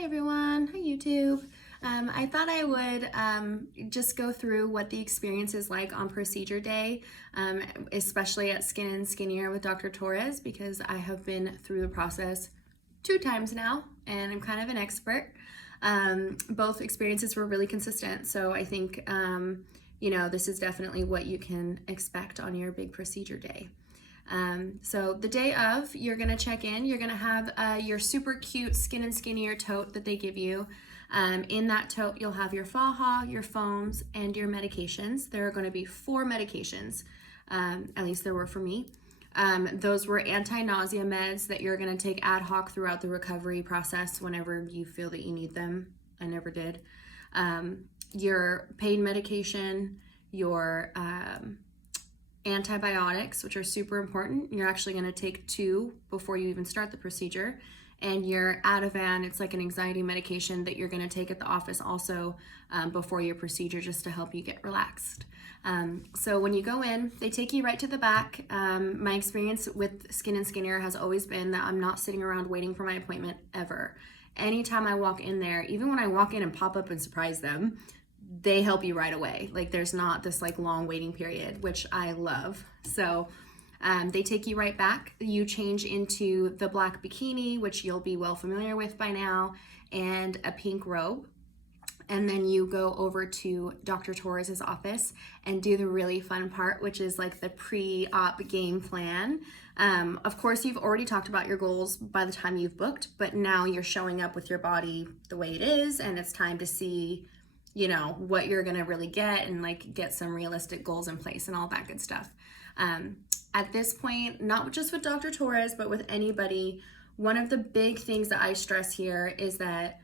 Hi everyone, hi YouTube. I thought I would just go through what the experience is like on procedure day, especially at Skin and Skinnier with Dr. Torres, because I have been through the process 2 times now and I'm kind of an expert. Both experiences were really consistent, so I think this is definitely what you can expect on your big procedure day. So the day of, you're gonna check in, you're gonna have your super cute Skin and Skinnier tote that they give you. In that tote, you'll have your faja, your foams, and your medications. There are gonna be 4 medications, at least there were for me. Those were anti-nausea meds that you're gonna take ad hoc throughout the recovery process whenever you feel that you need them. I never did. Your pain medication, your antibiotics, which are super important. You're actually going to take 2 before you even start the procedure. And your Ativan, it's like an anxiety medication that you're going to take at the office also before your procedure, just to help you get relaxed. So when you go in, they take you right to the back. My experience with Skin and Skinnier has always been that I'm not sitting around waiting for my appointment ever. Anytime I walk in there, even when I walk in and pop up and surprise them, they help you right away. Like, there's not this like long waiting period, which I love. So they take you right back. You change into the black bikini, which you'll be well familiar with by now, and a pink robe. And then you go over to Dr. Torres' office and do the really fun part, which is like the pre-op game plan. Of course, you've already talked about your goals by the time you've booked, but now you're showing up with your body the way it is, and it's time to see what you're gonna really get and like get some realistic goals in place and all that good stuff. At this point, not just with Dr. Torres, but with anybody, one of the big things that I stress here is that,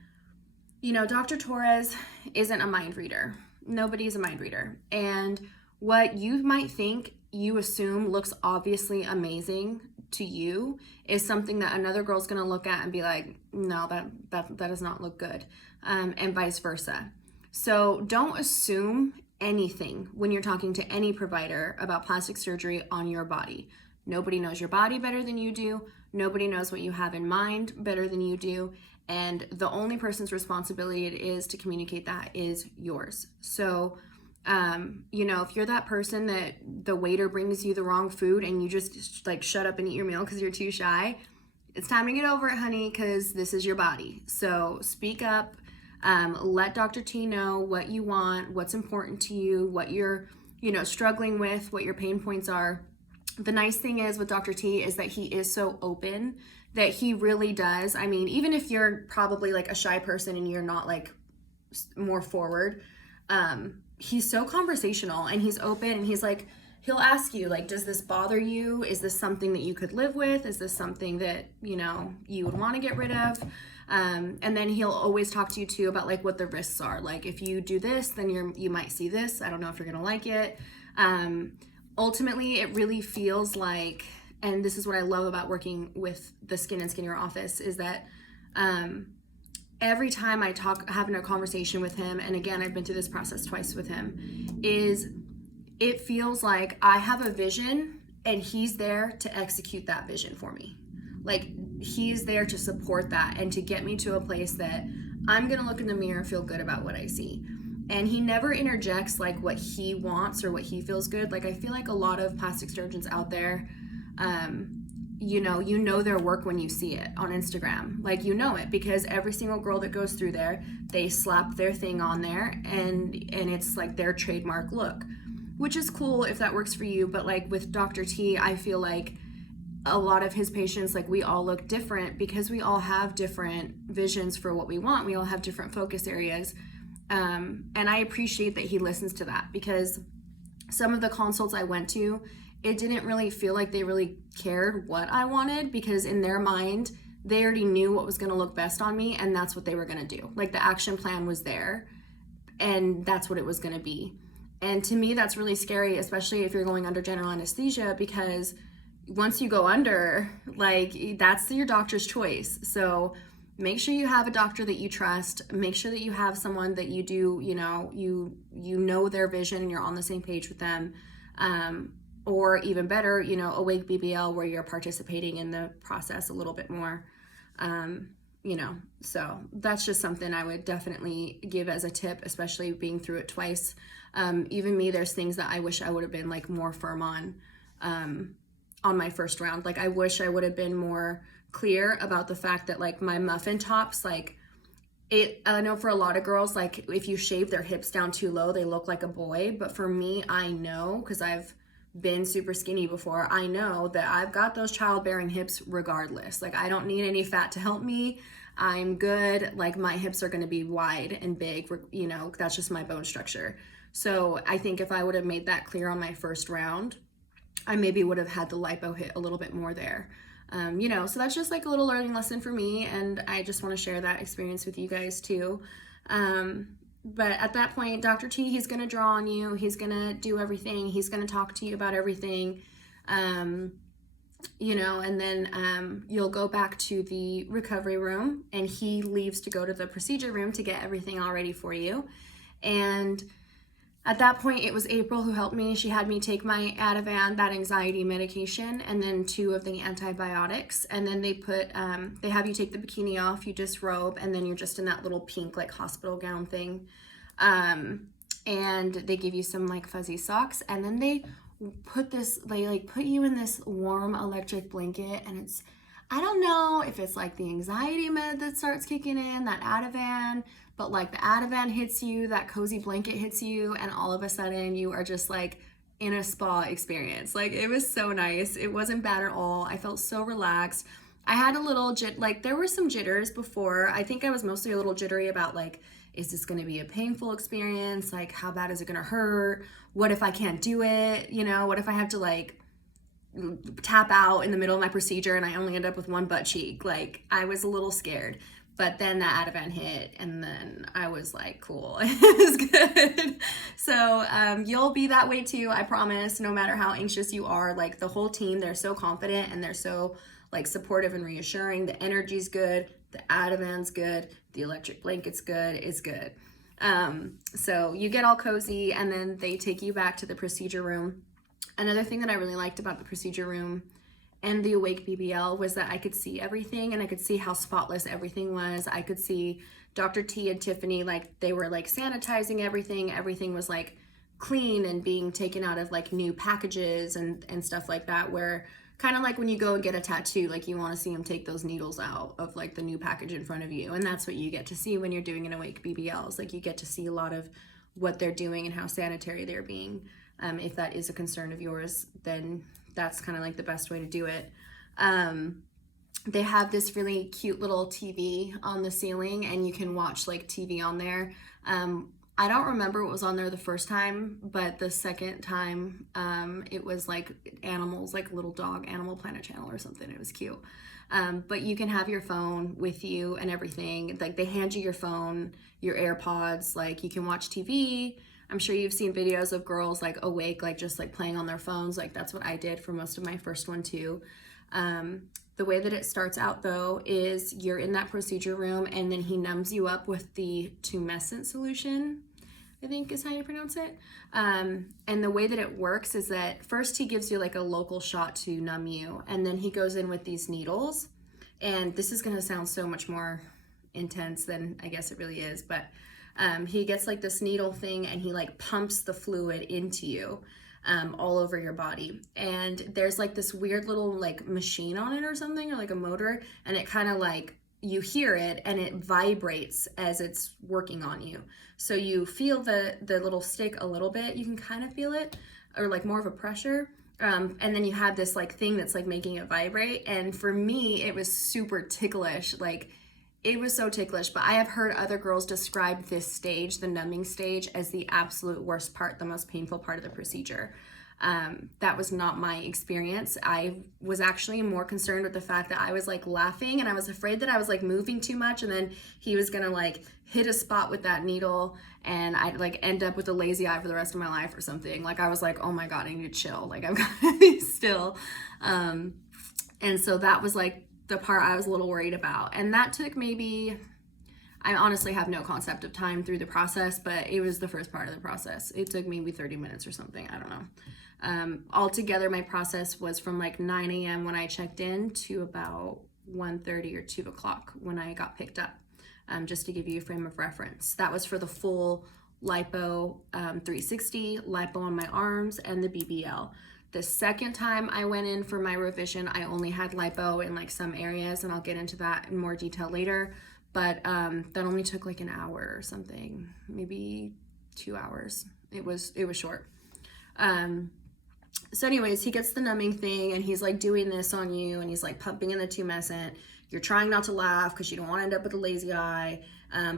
Dr. Torres isn't a mind reader. Nobody's a mind reader. And what you might think you assume looks obviously amazing to you is something that another girl's gonna look at and be like, no, that does not look good, and vice versa. So don't assume anything when you're talking to any provider about plastic surgery on your body. Nobody knows your body better than you do. Nobody knows what you have in mind better than you do. And the only person's responsibility it is to communicate that is yours. So, if you're that person that the waiter brings you the wrong food and you just like shut up and eat your meal because you're too shy, it's time to get over it, honey, because this is your body. So speak up. Let Dr. T know what you want, what's important to you, what you're, struggling with, what your pain points are. The nice thing is with Dr. T is that he is so open that he really does. I mean, even if you're probably like a shy person and you're not like more forward, he's so conversational and he's open and he's like, he'll ask you like, does this bother you? Is this something that you could live with? Is this something that, you would want to get rid of? And then he'll always talk to you too about like what the risks are. Like, if you do this, then you might see this. I don't know if you're gonna like it. Ultimately, it really feels like, and this is what I love about working with the Skin and Skinnier office, is that every time I having a conversation with him, and again, I've been through this process twice with him, it feels like I have a vision and he's there to execute that vision for me. Like, he's there to support that and to get me to a place that I'm gonna look in the mirror and feel good about what I see. And he never interjects like what he wants or what he feels good. Like, I feel like a lot of plastic surgeons out there, you know their work when you see it on Instagram. Like, it because every single girl that goes through there, they slap their thing on there and it's like their trademark look, which is cool if that works for you. But like with Dr. T, I feel like a lot of his patients, like, we all look different because we all have different visions for what we want. We all have different focus areas. And I appreciate that he listens to that, because some of the consults I went to, it didn't really feel like they really cared what I wanted, because in their mind, they already knew what was going to look best on me, and that's what they were going to do. Like, the action plan was there, and that's what it was going to be. And to me, that's really scary, especially if you're going under general anesthesia, because once you go under, like, that's your doctor's choice. So make sure you have a doctor that you trust. Make sure that you have someone that you do, you know their vision and you're on the same page with them. Or even better, Awake BBL, where you're participating in the process a little bit more. so that's just something I would definitely give as a tip, especially being through it twice. Even me, there's things that I wish I would have been like more firm on my first round. Like I wish I would have been more clear about the fact that like my muffin tops, like I know for a lot of girls, like if you shave their hips down too low, they look like a boy. But for me, I know, because I've been super skinny before, I know that I've got those childbearing hips regardless. Like I don't need any fat to help me. I'm good. Like my hips are going to be wide and big, that's just my bone structure. So I think if I would have made that clear on my first round, I maybe would have had the lipo hit a little bit more there. So that's just like a little learning lesson for me, and I just want to share that experience with you guys too. But at that point, Dr. T, he's going to draw on you. He's going to do everything. He's going to talk to you about everything. And then you'll go back to the recovery room, and he leaves to go to the procedure room to get everything all ready for you. And at that point, it was April who helped me. She had me take my Ativan, that anxiety medication, and then 2 of the antibiotics. And then they have you take the bikini off, you disrobe, and then you're just in that little pink like hospital gown thing. And they give you some like fuzzy socks, and then they put you in this warm electric blanket, and I don't know if it's like the anxiety med that starts kicking in, that Ativan, but like the Ativan hits you, that cozy blanket hits you, and all of a sudden you are just like in a spa experience. Like it was so nice. It wasn't bad at all. I felt so relaxed. I had a little there were some jitters before. I think I was mostly a little jittery about like, is this going to be a painful experience? Like how bad is it going to hurt? What if I can't do it? What if I have to like tap out in the middle of my procedure and I only end up with one butt cheek? Like I was a little scared. But then that Ativan hit, and then I was like, cool, it was good. So you'll be that way too, I promise, no matter how anxious you are. Like the whole team, they're so confident and they're so like supportive and reassuring. The energy's good, the Ativan's good, the electric blanket's good, it's good. So you get all cozy, and then they take you back to the procedure room. Another thing that I really liked about the procedure room and the Awake BBL was that I could see everything, and I could see how spotless everything was. I could see Dr. T and Tiffany, like they were like sanitizing everything. Everything was like clean and being taken out of like new packages and stuff like that, where kind of like when you go and get a tattoo, like you want to see them take those needles out of like the new package in front of you. And that's what you get to see when you're doing an Awake BBLs. Like you get to see a lot of what they're doing and how sanitary they're being. If that is a concern of yours, then that's kind of like the best way to do it. They have this really cute little TV on the ceiling, and you can watch like TV on there. I don't remember what was on there the first time, but the second time it was like animals, like Little Dog, Animal Planet Channel or something. It was cute. But you can have your phone with you and everything. Like they hand you your phone, your AirPods, like you can watch TV. I'm sure you've seen videos of girls like awake, like just like playing on their phones. Like that's what I did for most of my first one too. The way that it starts out though is you're in that procedure room, and then he numbs you up with the tumescent solution, I think is how you pronounce it. And the way that it works is that first he gives you like a local shot to numb you, and then he goes in with these needles. And this is gonna sound so much more intense than I guess it really is, but he gets like this needle thing, and he like pumps the fluid into you all over your body. And there's like this weird little like machine on it or something, or like a motor, and it kind of like, you hear it and it vibrates as it's working on you. So you feel the little stick a little bit, you can kind of feel it, or like more of a pressure. And then you have this like thing that's like making it vibrate. And for me, it was super ticklish. Like it was so ticklish, but I have heard other girls describe this stage, the numbing stage, as the absolute worst part, the most painful part of the procedure. That was not my experience. I was actually more concerned with the fact that I was like laughing, and I was afraid that I was like moving too much, and then he was gonna like hit a spot with that needle and I'd like end up with a lazy eye for the rest of my life or something. Like I was like, oh my God, I need to chill. Like I've got to be still. And so that was like the part I was a little worried about. And that took maybe, I honestly have no concept of time through the process, but it was the first part of the process. It took maybe 30 minutes or something. I don't know. Altogether, my process was from like 9 a.m. when I checked in to about 1:30 or 2 o'clock when I got picked up, just to give you a frame of reference. That was for the full lipo 360, lipo on my arms, and the BBL. The second time I went in for my revision, I only had lipo in like some areas, and I'll get into that in more detail later. But that only took like an hour or something, maybe 2 hours. It was short. So anyways, he gets the numbing thing, and he's like doing this on you, and he's like pumping in the tumescent. You're trying not to laugh because you don't want to end up with a lazy eye,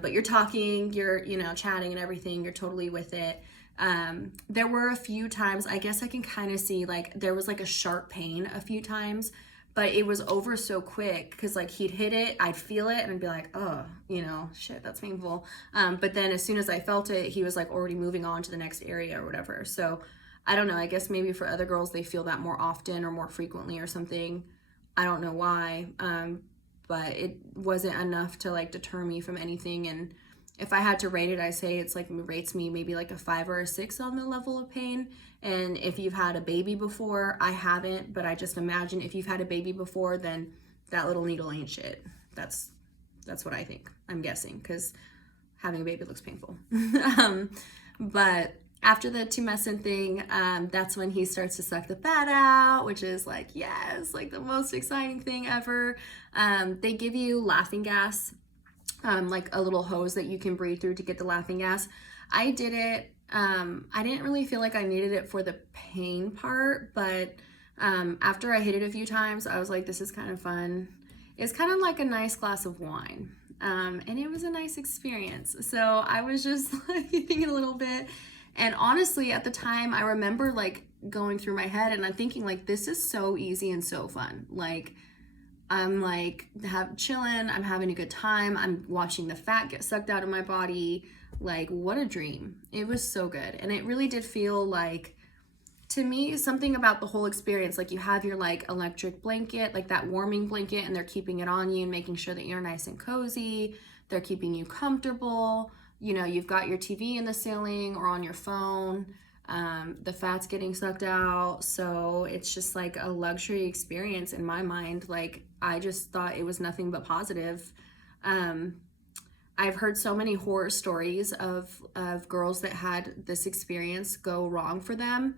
but you're talking, you're, you know, chatting and everything. You're totally with it. There were a few times, I guess I can kind of see, like, there was like a sharp pain a few times, but it was over so quick because like he'd hit it, I'd feel it, and I'd be like, oh, you know, shit, that's painful. But then as soon as I felt it, he was like already moving on to the next area or whatever. So I don't know, I guess maybe for other girls, they feel that more often or more frequently or something. I don't know why, but it wasn't enough to like deter me from anything. And if I had to rate it, I say it's like, rates me maybe like a 5 or a 6 on the level of pain. And if you've had a baby before, I haven't, but I just imagine if you've had a baby before, then that little needle ain't shit. That's what I think, I'm guessing, because having a baby looks painful. But after the tumescent thing, that's when he starts to suck the fat out, which is like, yes, like the most exciting thing ever. They give you laughing gas, like a little hose that you can breathe through to get the laughing gas. I did it. I didn't really feel like I needed it for the pain part, but after I hit it a few times, I was like, this is kind of fun. It's kind of like a nice glass of wine. And it was a nice experience. So I was just like thinking a little bit. And honestly, at the time, I remember like going through my head and I'm thinking like, this is so easy and so fun. Like, I'm like chilling, I'm having a good time. I'm watching the fat get sucked out of my body. Like, what a dream. It was so good. And it really did feel like, to me, something about the whole experience, like you have your like electric blanket, like that warming blanket, and they're keeping it on you and making sure that you're nice and cozy. They're keeping you comfortable. You know, you've got your TV in the ceiling or on your phone. The fat's getting sucked out. So it's just like a luxury experience in my mind. Like, I just thought it was nothing but positive. I've heard so many horror stories of girls that had this experience go wrong for them.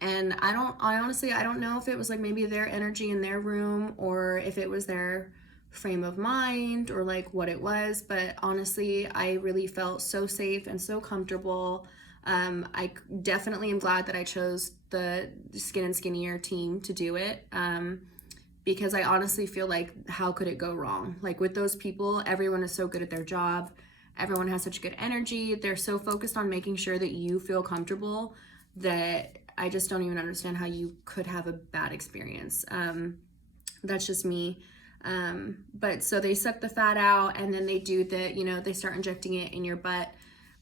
And I honestly don't know if it was like maybe their energy in their room or if it was their frame of mind or like what it was, but honestly, I really felt so safe and so comfortable. I definitely am glad that I chose the Skin and Skinnier team to do it, because I honestly feel like, how could it go wrong? Like with those people, everyone is so good at their job. Everyone has such good energy. They're so focused on making sure that you feel comfortable that I just don't even understand how you could have a bad experience. That's just me. But so they suck the fat out and then they do the, you know, they start injecting it in your butt.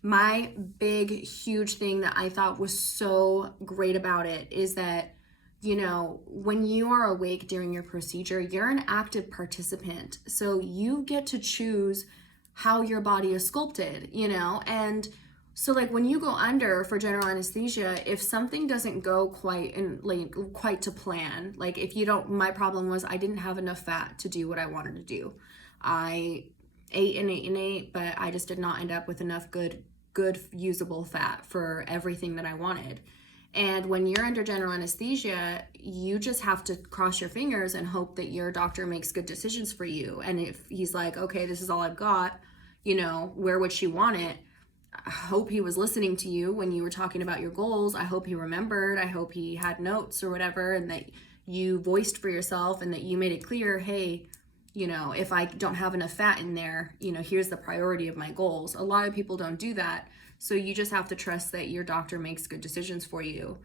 My big, huge thing that I thought was so great about it is that, you know, when you are awake during your procedure, you're an active participant. So you get to choose how your body is sculpted, you know, and so like when you go under for general anesthesia, if something doesn't go quite to plan, like if you don't, my problem was I didn't have enough fat to do what I wanted to do. I ate and ate and ate, but I just did not end up with enough good usable fat for everything that I wanted. And when you're under general anesthesia, you just have to cross your fingers and hope that your doctor makes good decisions for you. And if he's like, okay, this is all I've got, you know, where would she want it? I hope he was listening to you when you were talking about your goals. I hope he remembered. I hope he had notes or whatever, and that you voiced for yourself and that you made it clear, hey, you know, if I don't have enough fat in there, you know, here's the priority of my goals. A lot of people don't do that. So you just have to trust that your doctor makes good decisions for you.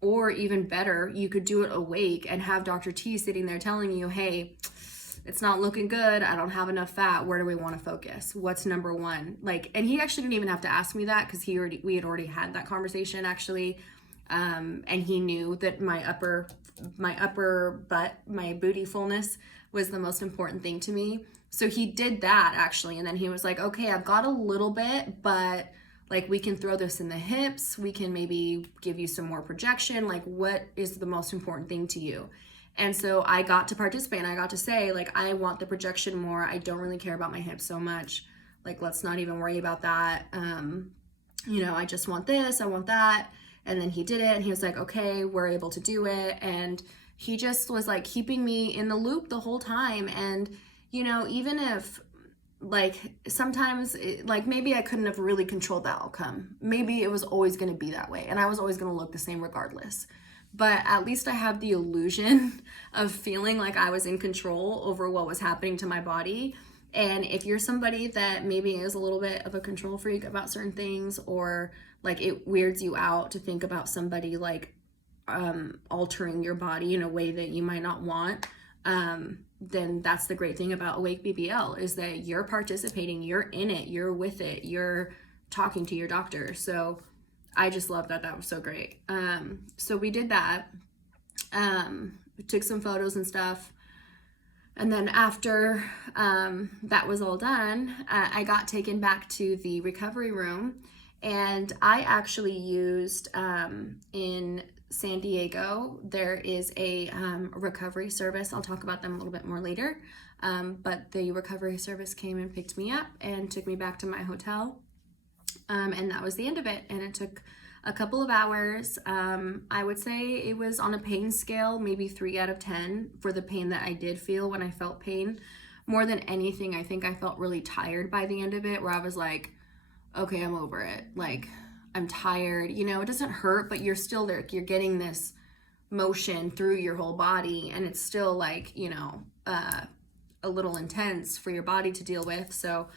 Or even better, you could do it awake and have Dr. T sitting there telling you, hey, it's not looking good. I don't have enough fat. Where do we want to focus? What's number one? Like, and he actually didn't even have to ask me that because we had already had that conversation actually. And he knew that my upper butt, my booty fullness was the most important thing to me. So he did that actually. And then he was like, okay, I've got a little bit, but like we can throw this in the hips. We can maybe give you some more projection. Like, what is the most important thing to you? And so I got to participate and I got to say, like, I want the projection more. I don't really care about my hips so much. Like, let's not even worry about that. You know, I just want this, I want that. And then he did it and he was like, okay, we're able to do it. And he just was like keeping me in the loop the whole time. And, you know, even if like sometimes like maybe I couldn't have really controlled the outcome. Maybe it was always going to be that way and I was always going to look the same regardless. But at least I have the illusion of feeling like I was in control over what was happening to my body. And if you're somebody that maybe is a little bit of a control freak about certain things, or like it weirds you out to think about somebody like altering your body in a way that you might not want, then that's the great thing about Awake BBL is that you're participating, you're in it, you're with it, you're talking to your doctor. So I just love that. That was so great. So we did that. We took some photos and stuff. And then after that was all done, I got taken back to the recovery room. And I actually used in San Diego, there is a recovery service. I'll talk about them a little bit more later. But the recovery service came and picked me up and took me back to my hotel. And that was the end of it. And it took a couple of hours. I would say it was on a pain scale, maybe 3 out of 10 for the pain that I did feel when I felt pain. More than anything, I think I felt really tired by the end of it, where I was like, okay, I'm over it. Like, I'm tired. You know, it doesn't hurt, but you're still there. You're getting this motion through your whole body, and it's still like, you know, a little intense for your body to deal with. So,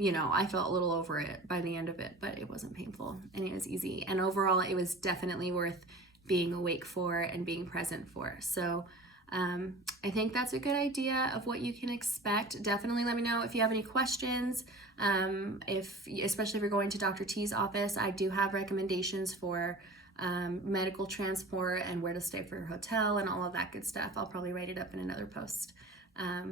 you know, I felt a little over it by the end of it, but it wasn't painful and it was easy. And overall, it was definitely worth being awake for and being present for. So I think that's a good idea of what you can expect. Definitely let me know if you have any questions. Especially if you're going to Dr. T's office, I do have recommendations for medical transport and where to stay for your hotel and all of that good stuff. I'll probably write it up in another post.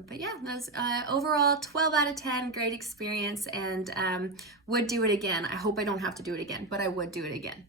But yeah, that's overall 12 out of 10, great experience, and would do it again. I hope I don't have to do it again, but I would do it again.